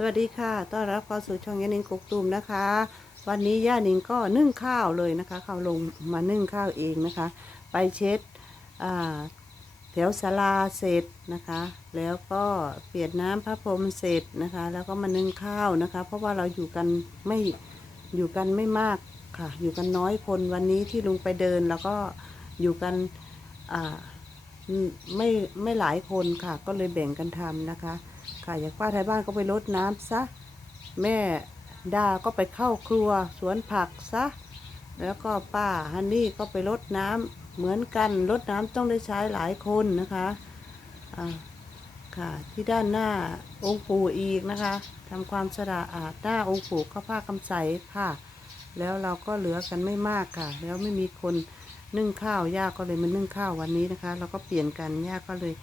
สวัสดีค่ะ ต้อนรับเข้าสู่ช่องยานิงกุกตูมนะคะ วันนี้ย่านิงก็นึ่งข้าวเลยนะคะข้าวลงมานึ่งข้าวเองนะคะ ไปเช็ดแถวศาลาเสร็จนะคะ แล้วก็เปลี่ยนน้ำพระพรมเสร็จนะคะ แล้วก็มานึ่งข้าวนะคะ เพราะว่าเราอยู่กันไม่อยู่กันไม่มากค่ะ อยู่กันน้อยคนวันนี้ที่ลุงไปเดินแล้วก็อยู่กันไม่ไม่หลายคนค่ะ ก็เลยแบ่งกันทำนะคะ ค่ะอยากป้าไทยบ้านก็ไปรดน้ำซะ แม่ดาก็ไปเข้าครัวสวนผักซะ แล้วก็ป้าฮันนี่ก็ไปรดน้ำเหมือนกันรดน้ำต้องได้ใช้หลายคนนะคะอ่าค่ะที่ด้านหน้าองค์ปู่อีกนะคะทำความสะอาดหน้าองค์ปู่ข้าผ้าคำใสค่ะ แล้วเราก็เหลือกันไม่มากค่ะ แล้วไม่มีคนนึ่งข้าวย่าก็เลยมานึ่งข้าววันนี้นะคะ เราก็เปลี่ยนกันย่าก็เลย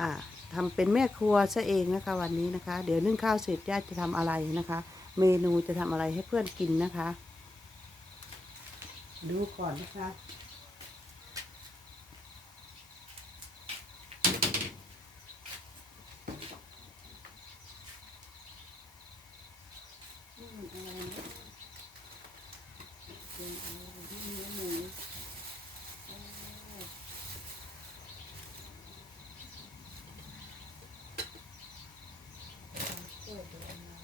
อ่า ทำเป็นแม่ครัวซะเองนะคะ วันนี้นะคะ เดี๋ยวนึ่งข้าวเสร็จย่าจะทำอะไรนะคะ เมนูจะทำอะไรให้เพื่อนกินนะคะ ดูก่อนนะคะนี่มันอะไรนะเป็นอะไรที่เนื้อหมูโอ้กล้วยดองน้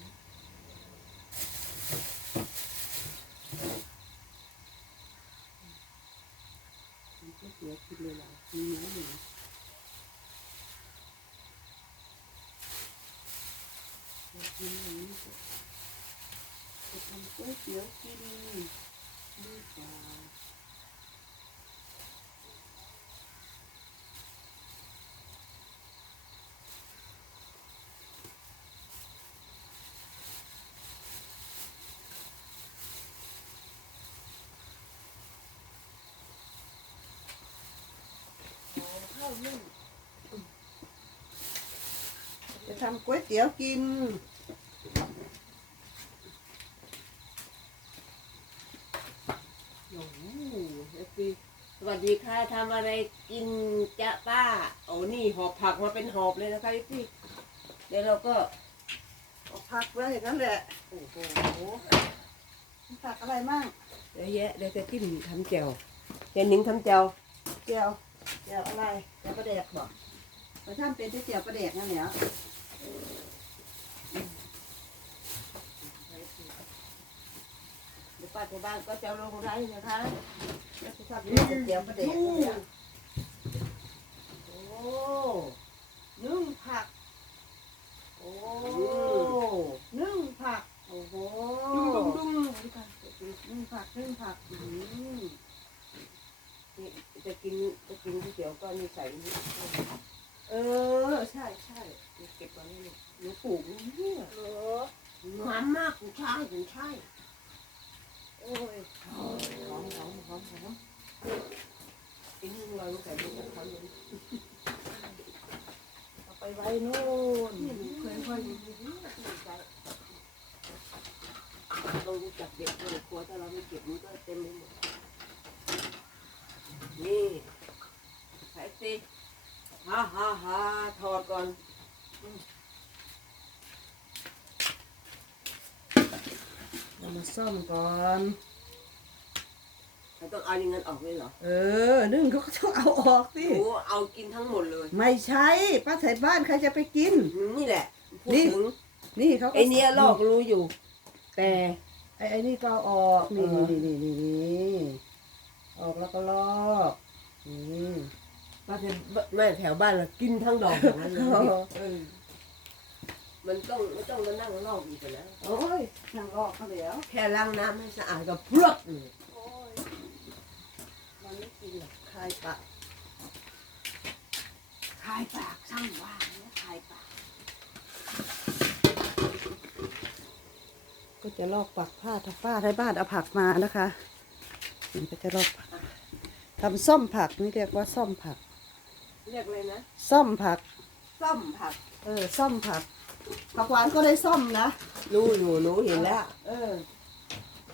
ำมันก็เสียกินเลยหรอมีเนื้อหมูเดี๋ยวกินหมูนี่ก็จะทำก๋วยเตี๋ยวกินดีกว่า นึ่งจะทำก๋วยเตี๋ยวกิน โอ้โหเอฟซีสวัสดีค่ะทำอะไรกินจ๊ะป้าโอ้นี่หอบผักมาเป็นหอบเลยนะคะเอฟซีเดี๋ยวเราก็เอาผักไว้อย่างนั้นแหละโอ้โหมีผักอะไรมั่งเยอะแยะเดี๋ยวจะจิ้มทำแจ่วเจนนิ้งทำแจ่วเจียว เจียวอะไรเจียวปลาแดกบอกไปทำเป็นที่เจียวปลาแดกนั่นแหละเดี๋ยวป้าที่บ้านก็จะลงไร่นะคะแล้วจะทำเป็นเจียวปลาแดกนั่นแหละโอ้นึ่งผัก โอ้นึ่งผัก โอ้โหดุ้มดุ้มดุ้มนึ่งผักนึ่งผักอืม นี่จะกินจะกินก๋วยเตี๋ยวก็นี่ใส่นี่เออ ใช่ใช่เก็บไว้นี่หนูปลูกนี่ยเออหวานมากคุณชายคุณชายโอ้ยหอมหอมหอมหอมหอมกินเราใส่ลูกเขาเลยเอาไปไว้นู่นนี่มันเคยค่อยดีใส่เราจักเด็กในครัวถ้าเราไม่เก็บมันก็เต็มไปหมด นี่ใส่สิฮ่าฮ่าฮ่าถอดก่อนเรามาซ่อมก่อนเราต้องเอาอย่างนั้นออกเลยเหรอ เออนึ่งเขาก็ต้องเอาออกสิโอ้เอากินทั้งหมดเลย ไม่ใช่ป้าใส่บ้านใครจะไปกิน นี่แหละพูดนี่ ถึงนี่เขาก็ไอเนี้ยลอกรู้อยู่ แต่ไอ้ไอ้นี่ก็เอาออกนี่นี่นี่นี่นี่ ออกแล้วก็ลอกนี่ป้าแถวแม่แถวบ้านเรากินทั้งดอกอย่างนั้นเลยอ๋อเออมันต้องไม่ต้องมานั่งลอกอีกแล้ว โอ้ยทางออกก็แล้วแค่ล้างน้ำให้สะอาดก็พรวดเลยโอ้ยมันไม่กินหรอกคายปากคายปากช่างว่าเนี่ยคายปาก ก็จะลอกปักผ้าถ้าป้าไทยบ้านเอาผักมานะคะ มันก็จะลอกผักทำซ่อมผักนี่เรียกว่าซ่อมผัก เรียกเลยนะซ่อมผักซ่อมผัก เออซ่อมผัก ผักหวานก็ได้ซ่อมนะ รู้อยู่รู้เห็นแล้วเออ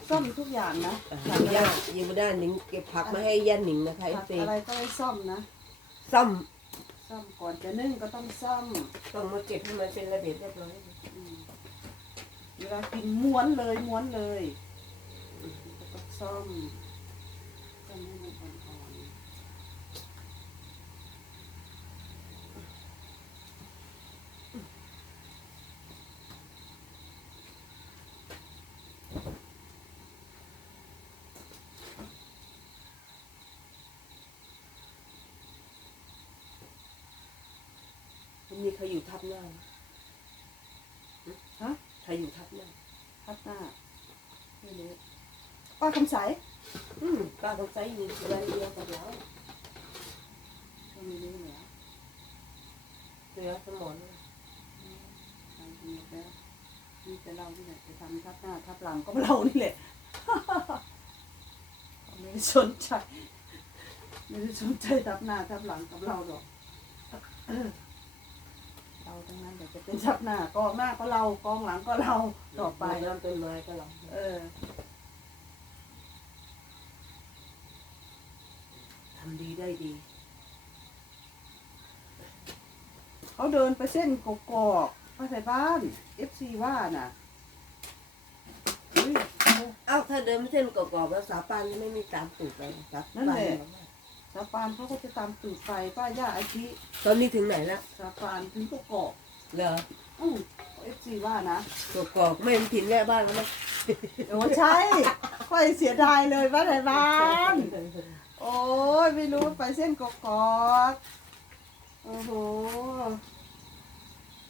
ซ่อมทุกอย่างนะยิงย่ายิงไม่ได้หนิงเก็บผักมาให้ย่าหนิงนะคะไอผักซีอะไรก็ได้ซ่อมนะซ่อมซ่อมก่อนจะนึ่งก็ต้องซ่อมต้องมาเก็บให้มันเป็นระเบียบเรียบร้อยอืมเวลากินม้วนเลยม้วนเลยแล้วก็ซ่อมซ่อมให้มันอ่อนๆ มันมีใครอยู่ทับหน้าไหมฮะใครอยู่ทับหน้าพัดหน้าไม่รู้ป้าคำใสอืมป้าต้องใจอยู่อะไรเดียวกับเราก็ไม่รู้เหรอเสือสมอนอืมไปดีแล้วมีแต่เราที่ไหนไปทำทับหน้าทับหลังก็เรานี่แหละไม่ได้สนใจไม่ได้สนใจทับหน้าทับหลังกับเราหรอกเออเรา ทั้งนั้นเดี๋ยวจะเป็นทับหน้ากองหน้าก็เรากองหลังก็เราต่อไปน้ำต้นไม้ก็เราเออทำดีได้ดีเขาเดินไปเส้นกกอกไปใส่บ้านเอฟซีว่าน่ะอุ๊ย เอ้าถ้าเดินไม่เส้นกรอบๆแล้วสาปานไม่มีตามตูดไปครับนั่นแหละ สาปานเขาก็จะตามตูดไปป้าย่าอาชิตอนนี้ถึงไหนแล้วสาปานถึงกกอกเหรออือเอฟซีว่านะกรอบๆไม่เห็นถิ่นแม่บ้านแล้วนะโอ้ใช่ค่อยเสียดายเลยว่าไหนบ้านโอ้ยไม่รู้ไปเส้นกกอกโอ้โห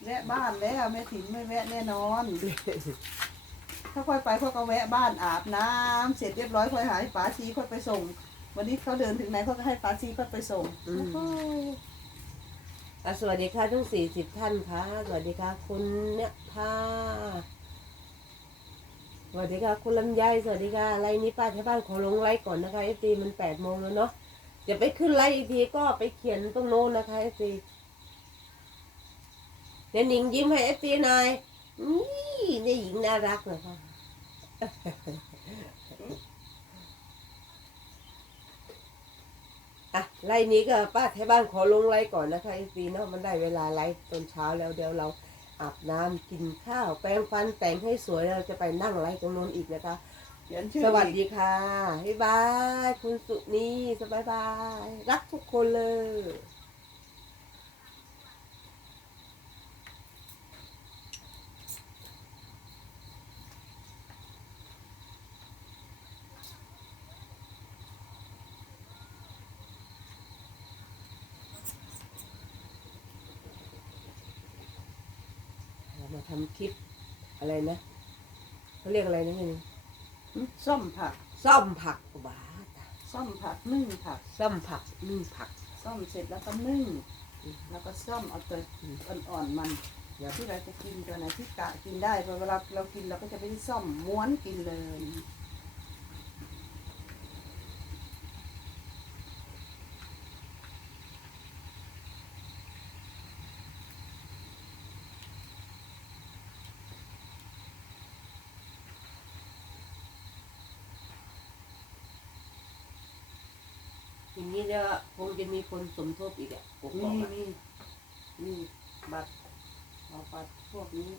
แวะบ้านแล้วแม่ถิ่นไม่แวะแน่นอน ถ้าค่อยไปค่อยก็แวะบ้านอาบน้ำเสร็จเรียบร้อยค่อยหาให้ป๋าชีค่อยไปส่ง วันนี้เขาเดินถึงไหนเขาก็ให้ป๋าชีค่อยไปส่งอืมโอ้โหอะสวัสดีค่ะทั้งสี่สิบท่านค่ะ สวัสดีค่ะ คุณเนี่ยค่ะสวัสดีค่ะ คุณลำไยสวัสดีค่ะไลน์นี้ป้าที่บ้านขอลงไลน์ก่อนนะคะเอฟซีมันแปดโมงแล้วเนาะจะไปขึ้นไลน์อีกทีก็ไปเขียนตรงโน้นนะคะเอฟซีเดี๋ยวหนิงยิ้มให้เอฟซีหน่อยนี่นี่หญิงน่ารักนะคะ อะไล่นี้ก็ป้าไทยบ้านขอลงไล่ก่อนนะคะไอซีเนาะมันได้เวลาไล่ตอนเช้าแล้วเดี๋ยวเราอาบน้ำกินข้าว แปรงฟันแต่งให้สวยเราจะไปนั่งไล่ตรงนู้นอีกนะคะเขียนชื่อสวัสอีดีกค่ะบ๊ายบายคุณสุนีสบายบาย รักทุกคนเลย ทำคลิปอะไรนะเขาเรียกอะไรนะนี่หึซ่อมผัก ซ่อมผักบาทซ่อมผักนึ่งผัก ซ่อมผักนึ่งผักซ่อมเสร็จแล้วก็นึ่ง แล้วก็ซ่อมเอาตัวอ่อนๆมันครับ ที่เราจะกินตัวไหนที่กะกินได้พอเวลาเรากินเราก็จะไม่ได้ซ่อมม้วนกินเลย อย่างนี้จะคงจะมีคนสมทบอีกอะผมบนี่อกอะนี่นี่บัตรเอาบัตรพวกนี้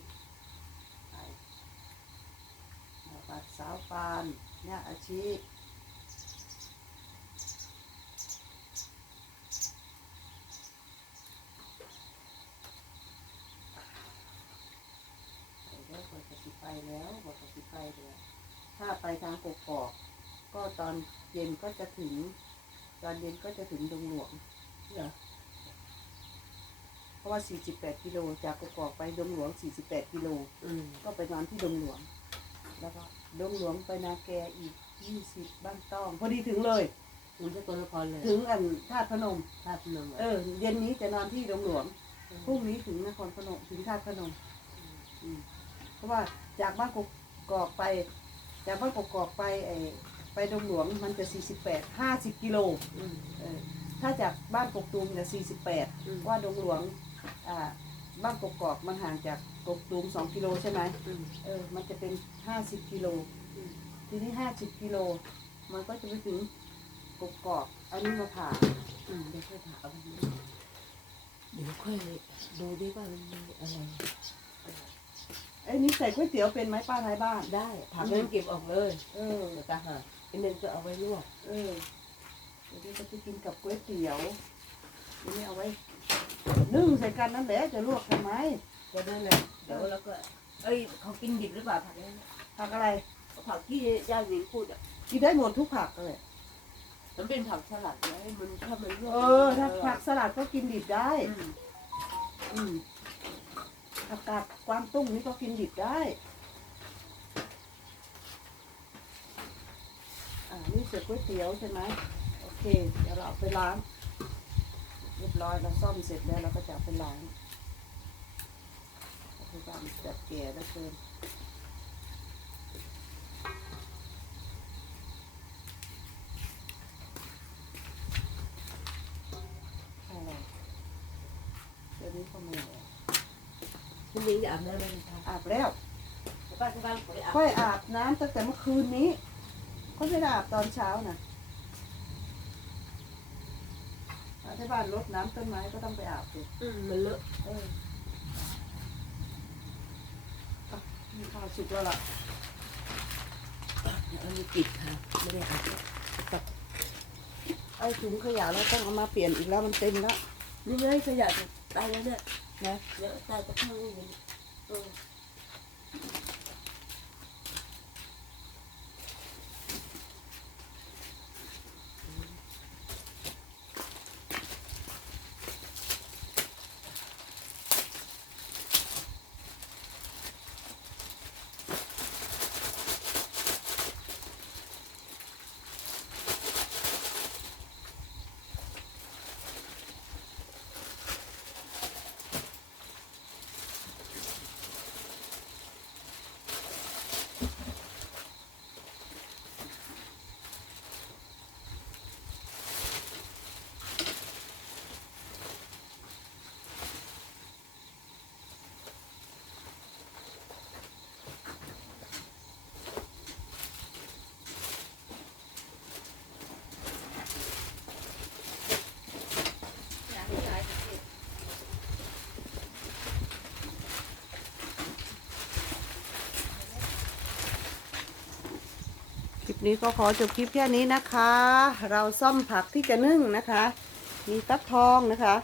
ไปเอาบัตรสาวปานเนี่ยอาชีพไปแล้วบอกจะสิไปแล้วบอกจะสิไปแล้ว ถ้าไปทางกกอกก็ตอนเย็นก็จะถึง ตอนเย็นก็จะถึงดงหลวงเหรอเพราะว่า 48 กิโลจากกกอกไปดงหลวง 48 กิโลอืมก็ไปนอนที่ดงหลวง แล้วก็ดงหลวงไปนาแกอีก 20 บ้านต้อง พอดีถึงเลย ถึงสกลนครเลย ถึงอันธาตุพนมท่าพนมเออะอเย็นนี้จะนอนที่ดงหลวงพรุ่งนี้ถึงนครพนมถึงธาตุพนมอืมเพราะว่าจากบ้านกกอกไป จากบ้านกกอกไปไอ ไปดงหลวงมันจะ 48 50 กิโลอืมเออถ้าจากบ้านกกตูมจะ48อืมว่าดงหลวงอ่าบ้านกกอกมันห่างจากกกตูมสองกิโลใช่ไหม อืม เออ มันจะเป็นห้าสิบกิโล อืม ทีนี้ห้าสิบกิโล มันก็จะไปถึงกกอก อันนี้มาผ่าอืมเดี๋ยวค่อยถามเดี๋ยวค่อยดูดิว่ามันมีอะไร ไอไอ้นี่ใส่ก๋วยเตี๋ยวเป็นไหมป้าไทยบ้านได้ผักนั้นเก็บออกเลยเออแต่หากอันนั้นก็เอาไว้ลวกเออเดี๋ยวนี้ก็จะกินกับก๋วยเตี๋ยวเดี๋ยวนี้เอาไว้นึ่งใส่กันนั่นแหละจะลวกทำไมก็ได้เลยเดี๋ยวแล้วก็เอ้ยเขากินดิบหรือเปล่าผักนั้นผักอะไรผักที่ย่าหญิงพูดอะกินได้หมดทุกผักเลยมันเป็นผักสลัดไงมันถ้ามันลวกเออถ้าผักสลัดก็กินดิบได้ อืม อากาศกวางตุ้งนี่ก็กินดิบได้ อ่า นี่เสร็จก๋วยเตี๋ยวใช่ไหมโอเค เดี๋ยวเราเอาไปล้าง เรียบร้อยเราซ่อมเสร็จแล้วเราก็จะเอาไปล้างพยายามจัดแก่แล้วเกินอะไรเดี๋ยวนี้ก็ไม่เอา คุณหญิงจะอาบน้ำไหมคะอาบแล้วป้าที่บ้านไปอาบค่อยอาบน้ำตั้งแต่เมื่อคืนนี้ค่อยไม่ได้อาบตอนเช้านะอาที่บ้านรดน้ำต้นไม้ก็ต้องไปอาบสิอืมมันเลอะเอออะมีข้าวสุกแล้วล่ะเดี๋ยวเอามีปิดค่ะไม่ได้อาบไอ้ถุงขยะเราต้องเอามาเปลี่ยนอีกแล้วมันเต็มแล้วนี่ไงขยะตายแล้วเนี่ย นะเยวตายกระทั่งนี่มันเออ คลิ ปนี้ก็ขอจบคลิปแค่นี้นะคะ เราซ่อมผักที่จะนึ่งนะคะ มีตักทองนะคะ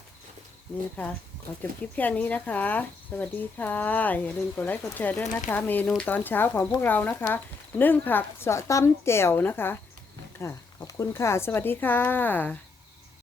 นี่นะคะขอจบคลิปแค่นี้นะคะ สวัสดีค่ะ อย่าลืมกดไลค์กดแชร์ด้วยนะคะ เมนูตอนเช้าของพวกเรานะคะ นึ่งผักเสาะตำแจ่วนะคะ ค่ะ ขอบคุณค่ะ สวัสดีค่ะ